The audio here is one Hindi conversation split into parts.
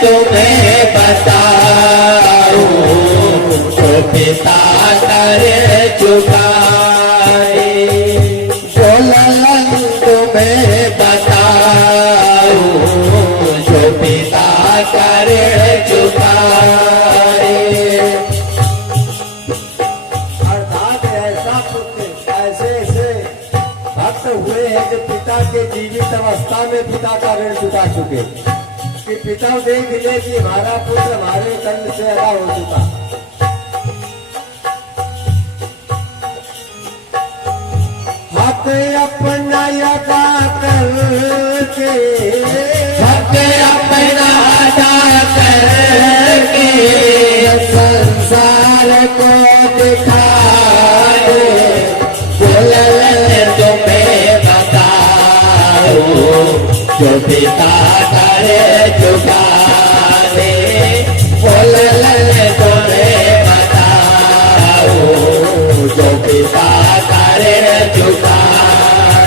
तुम्हें बताऊं जो पिता कर चुकाए। जो ललन तुम्हें बताऊं जो पिता कर चुकाए। अर्थात ऐसा पुत्र ऐसे ऐसे भक्त हुए हैं जो पिता के जीवित अवस्था में पिता का ऋण चुका चुके, कि पिता देख ले कि हमारा पुत्र हमारे कंध से अदा हो चुका। हक अपना अदा करके, हक अपना अदा करके संसार को दिखाए। बोल तुम्हें बताऊं जो पिता करे चुका दे। बोल तुम्हें बताऊं जो पिता करे चुका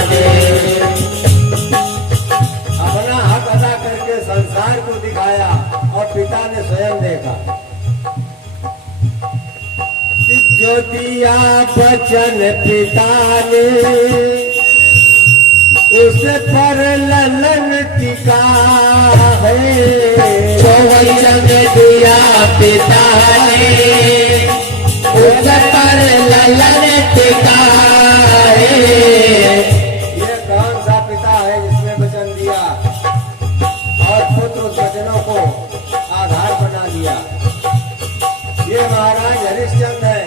दे। अपना हक अदा करके संसार को दिखाया और पिता ने स्वयं देखा कि जो दिया वचन पिता ने उस पर ललन टिका है। जो वचन दिया पिता ने उस पर ललन टिका है। ये कौन सा पिता है जिसने वचन दिया और पुत्र उस वचनों को आधार बना लिया? ये महाराज हरिश्चंद्र है।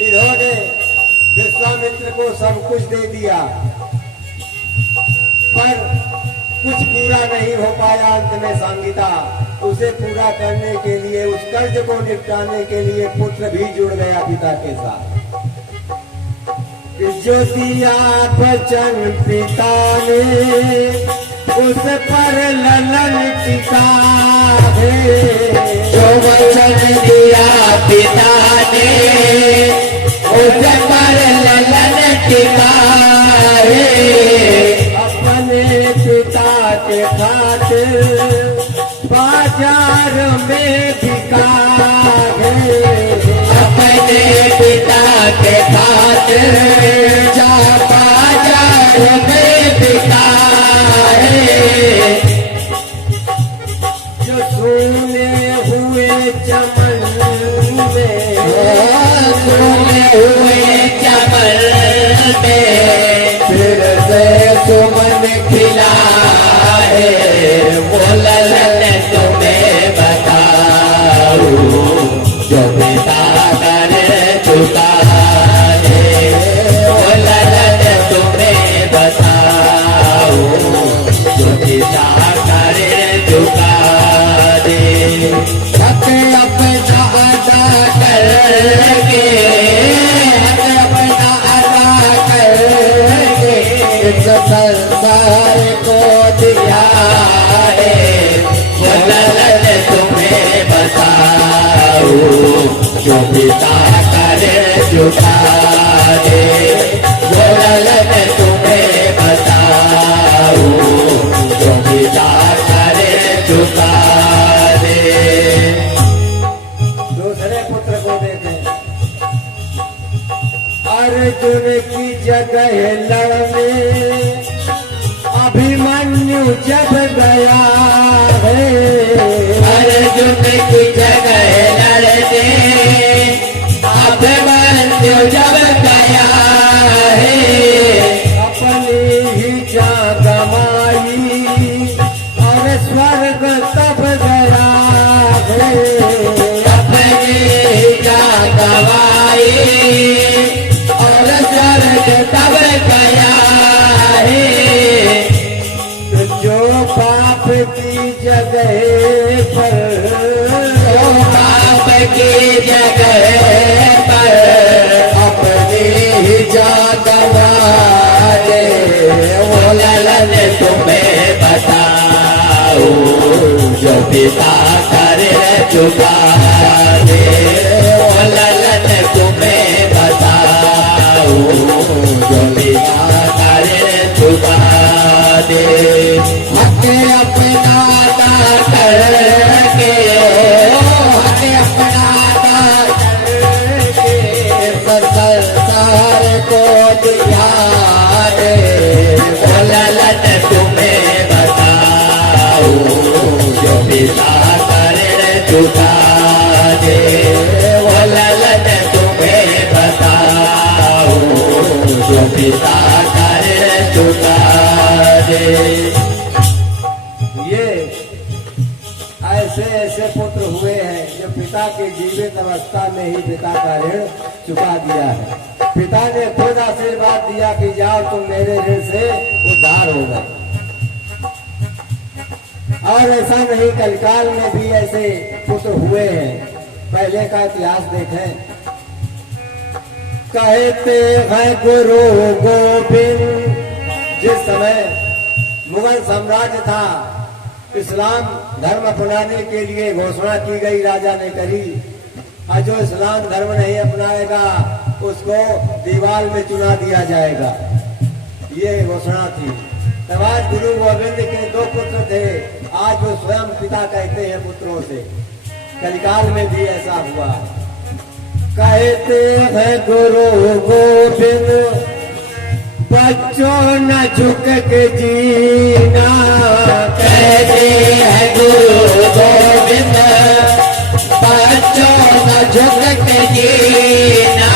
इन्होंने विश्वामित्र को सब कुछ दे दिया पर कुछ पूरा नहीं हो पाया। अंत में संगीता उसे पूरा करने के लिए, उस कर्ज को निपटाने के लिए पुत्र भी जुड़ गया पिता के साथ। कि जो दिया वचन पिता ने उस पर ललन टिका है। जो वचन दिया पिता ने उस पर ललन टिका है। अपने पिता के खातिर बाजार में बिका है। अपने पिता के खातिर जा बाजार में बिका है। जो सोने हुए चमन में, सोने हुए चमन में फिर से सुमन खिला है। वो ललन तुम्हें बताऊं जो पिता कर चुका है। वो ललन तुम्हें बताऊं जो पिता कर चुका है। हक अपना अदा करके, हक अपना अदा करके इस संसार को दिया है। वो ललन तुम्हें बताऊं जो पिता करे चुका दे। वो ललन तुम्हें बताऊं जो पिता करे चुका दे। दूसरे पुत्र को देते। अर्जुन की जगह लड़ने अभिमन्यु जब गया है। अर्जुन की जगह लड़ने अभिमन्यु जब गया है। अपनी ही जान गंवाई और स्वर्ग तब गया है। अपनी ही जान गंवाई और स्वर्ग तब गया है। जो पाप की जगह पर, जो पाप की जगह पर अपनी ही जान गंवा दे। वो ललन तुम्हें बताऊं जो पिता कर चुका दे। वो ललन तुम्हें बताऊं जो पिता कर चुका दे। हक अपना अदा कर करके हक अपना करके संसार को दिखा दे बोललन तुम्हें बताओ जो पिता कर चुका दे बोललन तुम्हें बताओ जो पिता कर चुका दे। ये ऐसे ऐसे पुत्र हुए हैं जो पिता की जीवित अवस्था में ही पिता का ऋण चुका दिया है। पिता ने खुद आशीर्वाद दिया कि जाओ तुम मेरे ऋण से उद्धार हो गए। और ऐसा नहीं, कलिकाल में भी ऐसे पुत्र हुए हैं। पहले का इतिहास देखें। कहते हैं गुरु गोविंद, जिस समय मुगल साम्राज्य था, इस्लाम धर्म अपनाने के लिए घोषणा की गई, राजा ने करी, और जो इस्लाम धर्म नहीं अपनाएगा उसको दीवार में चुना दिया जाएगा, ये घोषणा थी। तब आज गुरु गोविंद के 2 पुत्र थे, आज वो स्वयं पिता कहते हैं पुत्रों से। कलिकाल में भी ऐसा हुआ। कहते हैं गुरु गोविंद बच्चों न झुक के जीना, कहते हैं गुरु गोविंद बच्चों न झुक के जीना,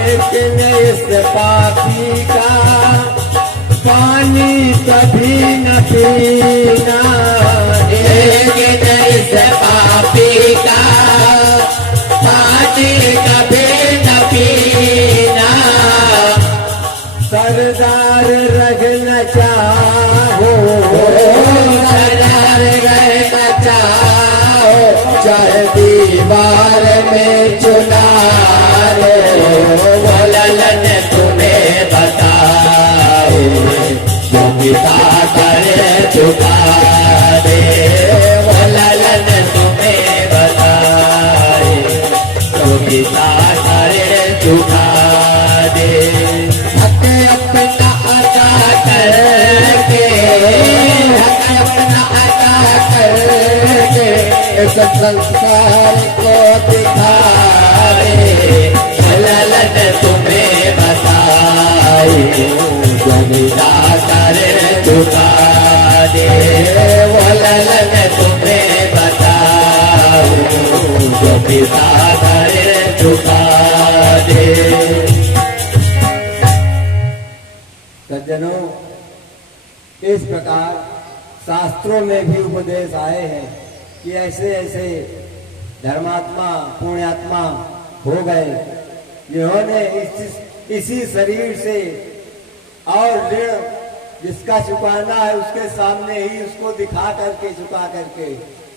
लेकिन इस पापी का पानी कभी न पीना, लेकिन इस पापी का पानी कभी न पीना। सरदार रहना चाहो सरदार रहना चाहो चाहे दीवार में चुना लो, बोललन तुम्हें बताए जो पिता कर चुका दे बोललन तुम्हें बताए जो पिता कर चुका दे। हक अपना अदा करके हक अपना अदा करके इस संसार को दिखा दे बोललन तुम्हें बताए जो पिता कर चुका दे बोललन तुम्हें बताओ जो पिता कर चुका दे। सज्जनों, इस प्रकार शास्त्रों में भी उपदेश आए हैं कि ऐसे ऐसे धर्मात्मा पुण्यात्मा हो गए जिन्होंने इसी शरीर से और ऋण जिसका चुकाना है उसके सामने ही उसको दिखा करके चुका करके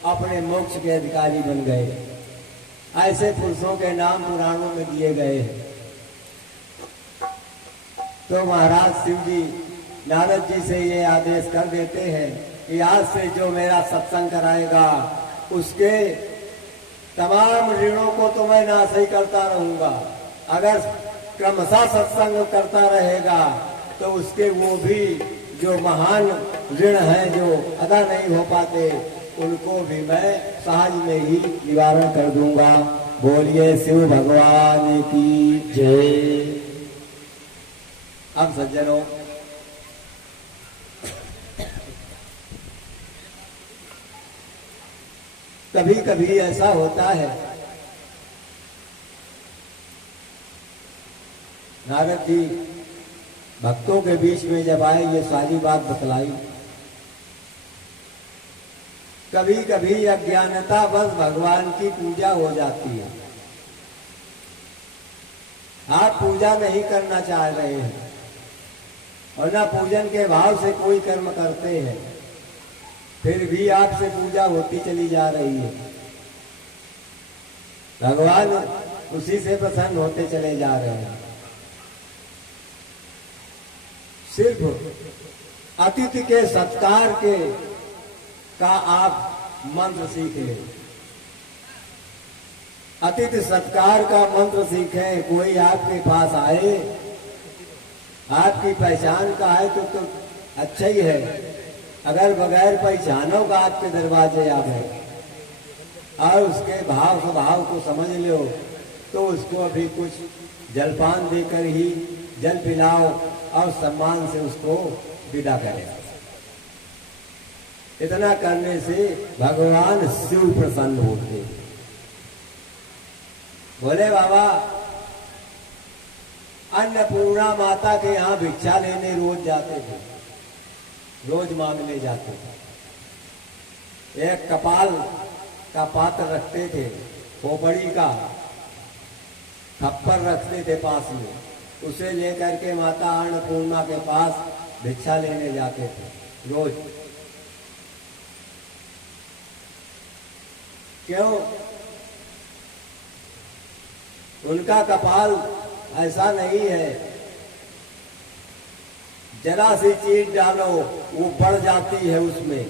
अपने मोक्ष के अधिकारी बन गए। ऐसे पुरुषों के नाम पुराणों में दिए गए हैं। तो महाराज शिव जी नारद जी से ये आदेश कर देते हैं कि आज से जो मेरा सत्संग कराएगा उसके तमाम ऋणों को तो मैं नाश ही करता रहूंगा। अगर क्रमशः सत्संग करता रहेगा तो उसके वो भी जो महान ऋण हैं जो अदा नहीं हो पाते उनको भी मैं सहज में ही निवारण कर दूंगा। बोलिए शिव भगवान की जय। अब सज्जनों, कभी कभी ऐसा होता है, नारद जी भक्तों के बीच में जब आए ये सारी बात बतलाई। कभी कभी अज्ञानता बस भगवान की पूजा हो जाती है। आप पूजा नहीं करना चाह रहे हैं और ना पूजन के भाव से कोई कर्म करते हैं, फिर भी आपसे पूजा होती चली जा रही है। भगवान उसी से प्रसन्न होते चले जा रहे हैं। सिर्फ अतिथि के सत्कार के का आप मंत्र सीख लें। अतिथि सत्कार का मंत्र सीखें। कोई आपके पास आए, आपकी पहचान का है तो अच्छा ही है, अगर बगैर पहचानो का आपके दरवाजे आ गए और उसके भाव स्वभाव को समझ लो तो उसको अभी कुछ जलपान देकर ही जल पिलाओ और सम्मान से उसको विदा करें। इतना करने से भगवान शिव प्रसन्न होते। बोले बाबा अन्नपूर्णा माता के यहाँ भिक्षा लेने रोज जाते थे, रोज मांगने जाते थे। एक कपाल का पात्र रखते थे, खोपड़ी का खप्पर रखते थे पास में, उसे लेकर के माता अन्नपूर्णा के पास भिक्षा लेने जाते थे रोज। क्यों? उनका कपाल ऐसा नहीं है जरा सी चीज डालो वो बढ़ जाती है उसमें।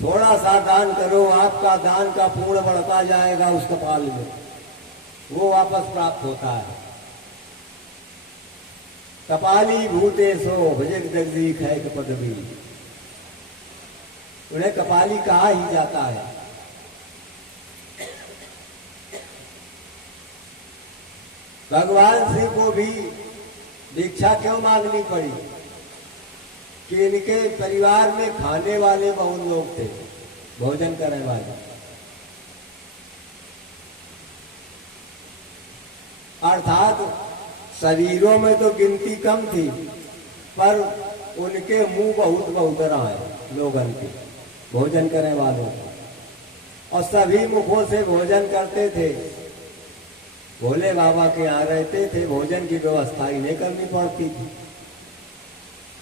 थोड़ा सा दान करो, आपका दान का पूर्ण बढ़ता जाएगा उस कपाल में, वो वापस प्राप्त होता है। कपाली भूतेशो भजक जगदीश है पदवी, उन्हें कपाली कहा ही जाता है। भगवान श्री को भी दीक्षा क्यों मांगनी पड़ी कि इनके परिवार में खाने वाले बहुत लोग थे, भोजन करने वाले। अर्थात शरीरों में तो गिनती कम थी पर उनके मुंह बहुत बहुत रहे लोगन के, भोजन करने वालों को, और सभी मुखों से भोजन करते थे। भोले बाबा के यहाँ रहते थे, भोजन की व्यवस्था ही नहीं करनी पड़ती थी।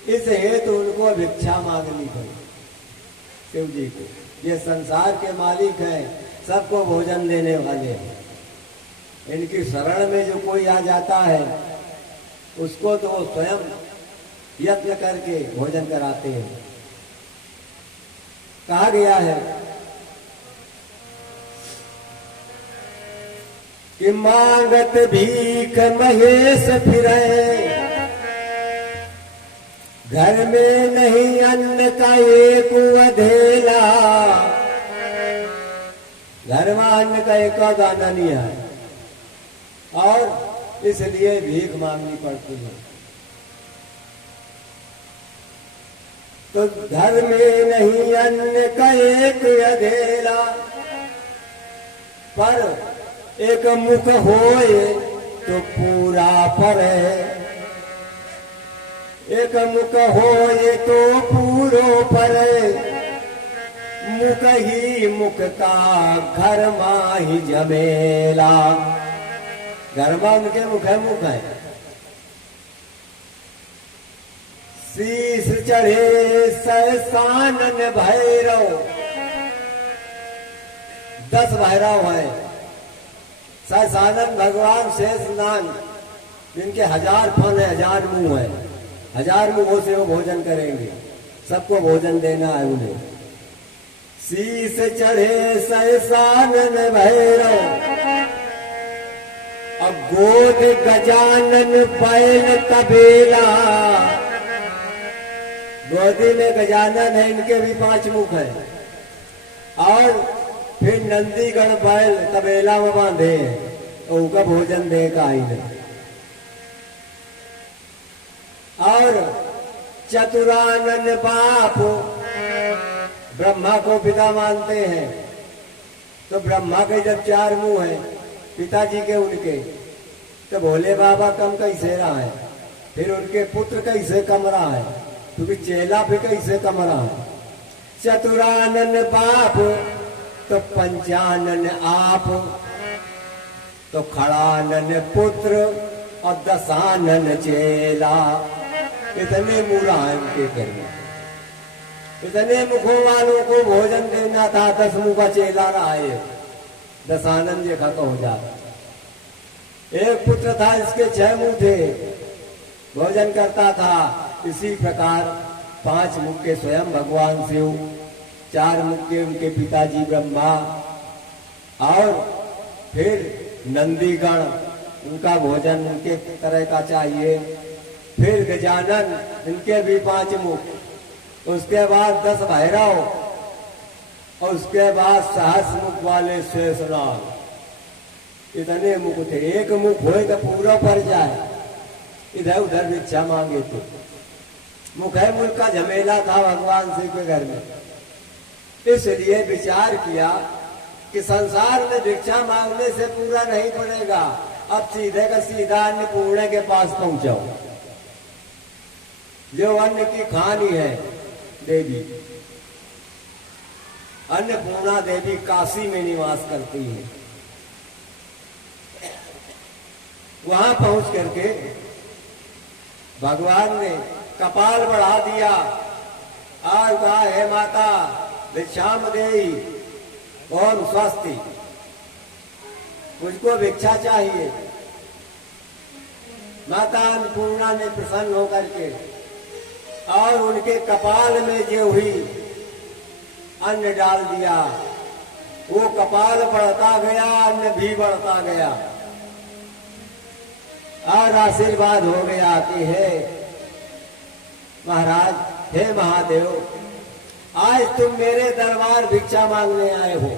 इस हेतु उनको भिक्षा मांगनी पड़ी शिव जी को। ये संसार के मालिक हैं, सबको भोजन देने वाले हैं। इनकी शरण में जो कोई आ जाता है उसको तो वो स्वयं यत्न करके भोजन कराते हैं। कहा गया है कि मांगत भीख महेश फिरे, घर में नहीं अन्न का एक अधेला। घर में अन्न का एक दाना नहीं है और इसलिए भीख मांगनी पड़ती है। तो घर में नहीं अन्न का एक अधेला, पर एक मुख होए तो पूरा परे। एक मुख होए तो पूरो परे, मुख ही मुख का घर माही जमेला। घर में उनके मुख है। शीश चढ़े सहसानन भैरव, 10 भैरव है। सहसानन भगवान शेषनाग, जिनके 1000 फन है, 1000 मुंह है, 1000 मुंहों से वो भोजन करेंगे, सबको भोजन देना है उन्हें। शीश चढ़े सहसानन भैरव, अब गोद गजानन बैल तबेला। गोदी में गजानन है, इनके भी 5 मुख है। और फिर नंदीगढ़ बैल तबेला में बांधे तो उनका भोजन देगा ही नहीं। और चतुरानन बाप, ब्रह्मा को पिता मानते हैं, तो ब्रह्मा के जब 4 मुंह हैं पिताजी के उनके, तो भोले बाबा कम कैसे रहा है, फिर उनके पुत्र कैसे कम रहा है, क्योंकि चेला भी कैसे कम रहा है। चतुरानन बाप तो पंचानन आप, तो खड़ानन पुत्र और दशानन चेला। इतने मुरा है उनके घर में। इतने मुखों वालों को भोजन देना था, 10 मुख का चेला रहा है, दशानन ये खत्म हो जाता। एक पुत्र था, इसके 6 मुंह थे, भोजन करता था। इसी प्रकार 5 मुख के स्वयं भगवान शिव, 4 मुख के उनके पिताजी ब्रह्मा, और फिर नंदीगण, उनका भोजन उनके तरह का चाहिए। फिर गजानन, इनके भी 5 मुख, उसके बाद 10 भैरव, और उसके बाद सहस्र मुख वाले शेषनाग। इतने मुख थे। एक मुख होए तो पूरा पड़ जाए, इधर उधर भिक्षा मांगे थे। मुख है मुल्क का झमेला था भगवान शिव के घर में। इसलिए विचार किया कि संसार में भिक्षा मांगने से पूरा नहीं पड़ेगा, अब सीधे का सीधा अन्नपूर्णा के पास पहुंचाओ, जो अन्न की खानी है देवी। अन्नपूर्णा देवी काशी में निवास करती है। वहां पहुंच करके भगवान ने कपाल बढ़ा दिया और कहा, हे माता भिक्षाम देई ओम स्वस्ति, मुझको भिक्षा चाहिए। माता अन्नपूर्णा ने प्रसन्न होकर के और उनके कपाल में जो हुई अन्न डाल दिया। वो कपाल बढ़ता गया, अन्न भी बढ़ता गया और आशीर्वाद हो गया कि हे महाराज, हे महादेव, आज तुम मेरे दरबार भिक्षा मांगने आए हो।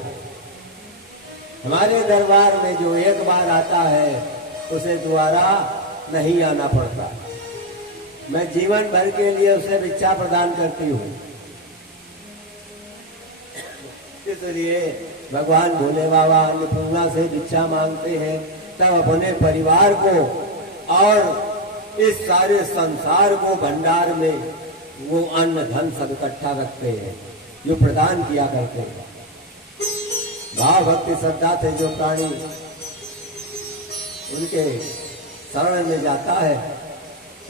हमारे दरबार में जो एक बार आता है उसे दोबारा नहीं आना पड़ता। मैं जीवन भर के लिए उसे भिक्षा प्रदान करती हूँ। इसलिए भगवान भोले बाबा अन्नपूर्णा से भिक्षा मांगते हैं, तब अपने परिवार को और इस सारे संसार को भंडार में वो अन्न धन सब इकट्ठा रखते हैं, जो प्रदान किया करते हैं। भाव भक्ति श्रद्धा से जो प्राणी उनके शरण में जाता है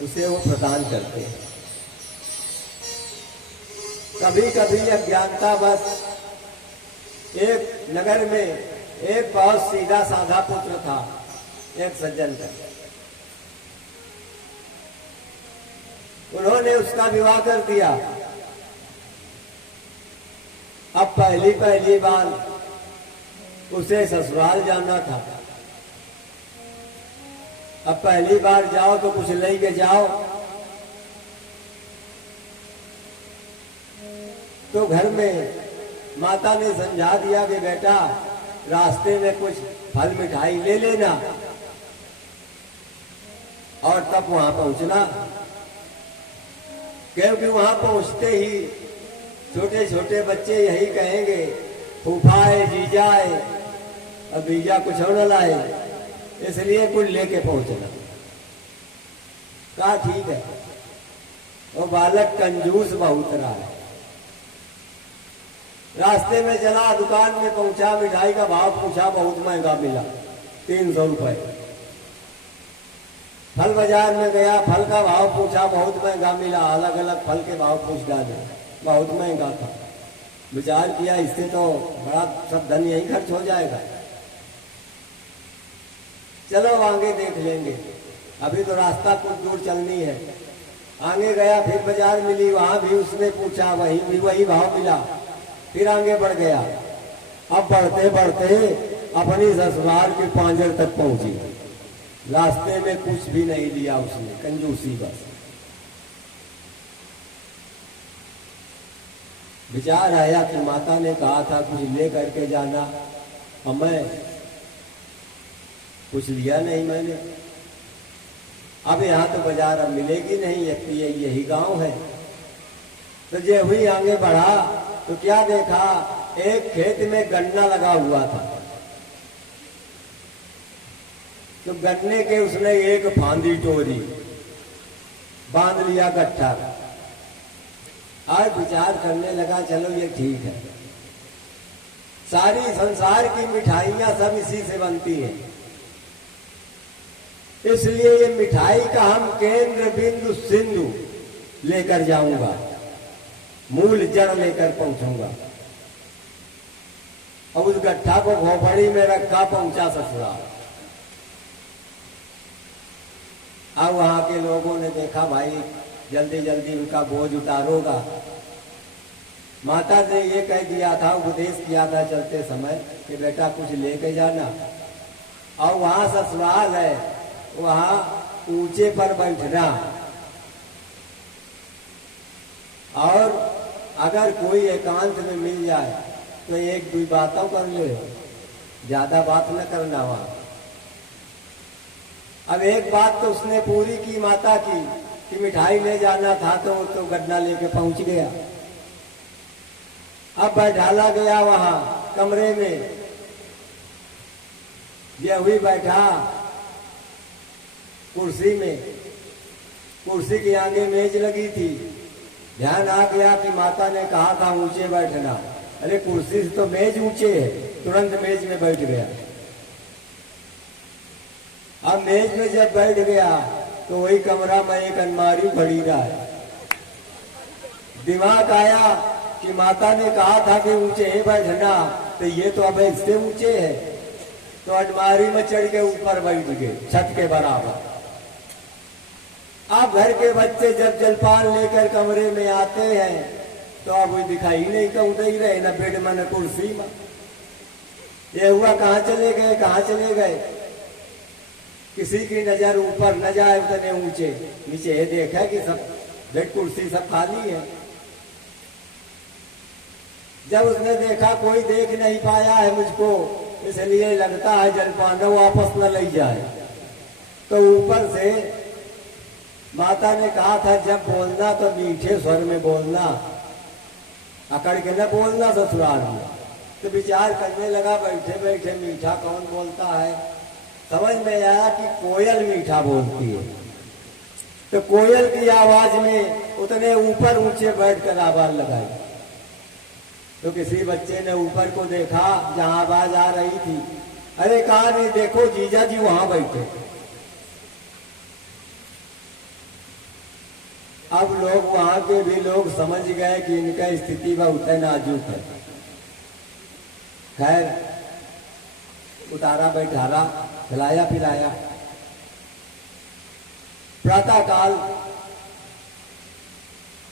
उसे वो प्रदान करते हैं। कभी कभी अज्ञानता बस एक नगर में एक बहुत सीधा साधा पुत्र था, एक सज्जन का। उन्होंने उसका विवाह कर दिया। अब पहली बार उसे ससुराल जाना था। अब पहली बार जाओ तो कुछ लेके जाओ। तो घर में माता ने समझा दिया कि बेटा रास्ते में कुछ फल मिठाई ले लेना और तब वहां पहुंचना, क्योंकि वहां पहुंचते ही छोटे छोटे बच्चे यही कहेंगे, फूफाए जीजाए, अब जीजा कुछ न लाए, इसलिए कुछ लेके पहुंचना। कहा ठीक है। वो बालक कंजूस बहुत रहा है। रास्ते में चला, दुकान में पहुंचा, मिठाई का भाव पूछा, बहुत महंगा मिला, 300 रुपए। फल बाजार में गया, फल का भाव पूछा, बहुत महंगा मिला, अलग अलग फल के भाव पूछ डाले, बहुत महंगा था। विचार किया इससे तो बड़ा सब धन यही खर्च हो जाएगा, चलो आगे देख लेंगे, अभी तो रास्ता कुछ दूर चलनी है। आगे गया, फिर बाजार मिली, वहां भी उसने पूछा, वही भी वही भाव मिला, फिर आगे बढ़ गया। अब बढ़ते बढ़ते अपनी ससुराल के पांजर तक पहुंची। रास्ते में कुछ भी नहीं लिया उसने, कंजूसी बस। विचार आया कि माता ने कहा था कुछ ले करके जाना, और मैं कुछ लिया नहीं मैंने। अब यहाँ तो बाजार अब मिलेगी नहीं, यही गांव है। तो जे हुई आगे बढ़ा तो क्या देखा, एक खेत में गन्ना लगा हुआ था। तो गन्ने के उसने एक फांदी टोरी बांध लिया गट्ठा। आज विचार करने लगा, चलो ये ठीक है, सारी संसार की मिठाइयां सब इसी से बनती हैं, इसलिए ये मिठाई का हम केंद्र बिंदु सिंधु लेकर जाऊंगा, मूल जड़ लेकर पहुंचूंगा। अब उस गट्ठा को खोपड़ी में रखा, पहुंचा ससुराल। अब वहां के लोगों ने देखा, भाई जल्दी जल्दी उनका बोझ उतारोगा। माता ने ये कह दिया था, उपदेश किया था चलते समय कि बेटा कुछ लेके जाना। और वहां ससुराल है, वहां ऊंचे पर बैठना, और अगर कोई एकांत में मिल जाए तो एक दो बातों कर ले, ज्यादा बात न करना वहां। अब एक बात तो उसने पूरी की माता की कि मिठाई ले जाना था तो वो तो गन्ना लेके पहुंच गया। अब बैठाला गया वहां कमरे में, ये हुई बैठा कुर्सी में, कुर्सी के आगे मेज लगी थी। ध्यान आ गया कि माता ने कहा था ऊंचे बैठना, अरे कुर्सी से तो मेज ऊंचे है, तुरंत मेज में बैठ गया। अब मेज में जब बैठ गया तो वही कमरा में एक अलमारी पड़ी रहा है। दिमाग आया कि माता ने कहा था कि ऊंचे है बैठना, तो ये तो अब इससे ऊंचे है, तो अलमारी में चढ़ के ऊपर बैठ गए छत के बराबर। अब घर के बच्चे जब जलपान लेकर कमरे में आते हैं तो अब वो दिखाई नहीं, कहते ही रहे न बेड में न कुर्सी में। ये हुआ कहाँ चले गए, कहाँ चले गए। किसी की नजर ऊपर न जाए उतने ऊंचे, नीचे ये देखा कि सब बेड कुर्सी सब खाली है। जब उसने देखा कोई देख नहीं पाया है मुझको, इसलिए लगता है जलपान वापस न ले जाए, तो ऊपर से माता ने कहा था जब बोलना तो मीठे स्वर में बोलना, अकड़ के न बोलना ससुराल में। तो विचार करने लगा बैठे बैठे मीठा कौन बोलता है। समझ में आया कि कोयल मीठा बोलती है, तो कोयल की आवाज में उतने ऊपर ऊंचे बैठकर आवाज लगाई। तो किसी बच्चे ने ऊपर को देखा जहां आवाज आ रही थी, अरे कहा नहीं देखो जीजा जी वहां बैठे। अब लोग वहां के भी लोग समझ गए कि इनका स्थिति बहुत नाजुक है। खैर उतारा बैठारा, खिलाया पिलाया। प्रातः काल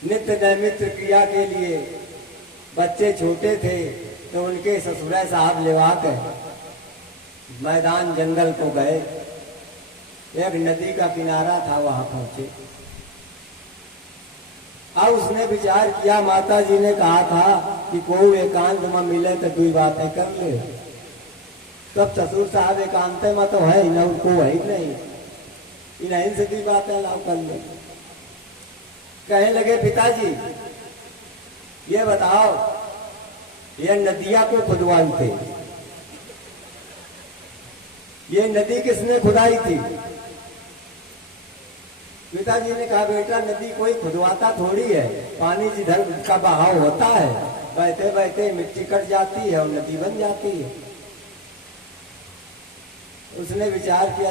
नित्य नैमित्य क्रिया के लिए बच्चे छोटे थे तो उनके ससुरा साहब लेवा कर मैदान जंगल को गए। एक नदी का किनारा था, वहां पहुंचे। अब उसने विचार किया, माता जी ने कहा था कि कोई एकांत में मिले तो दो बातें कर ले। तब ससुर साहब एकांत में तो है न, उनको है ही नहीं, इन्हीं से दी बातें लाभ कर ले। कहने लगे पिताजी ये बताओ, ये नदिया को खुदवाई थे, ये नदी किसने खुदाई थी। पिताजी ने कहा बेटा नदी कोई खुदवाता थोड़ी है, पानी जिधर का बहाव होता है बहते बहते मिट्टी कट जाती है और नदी बन जाती है। उसने विचार किया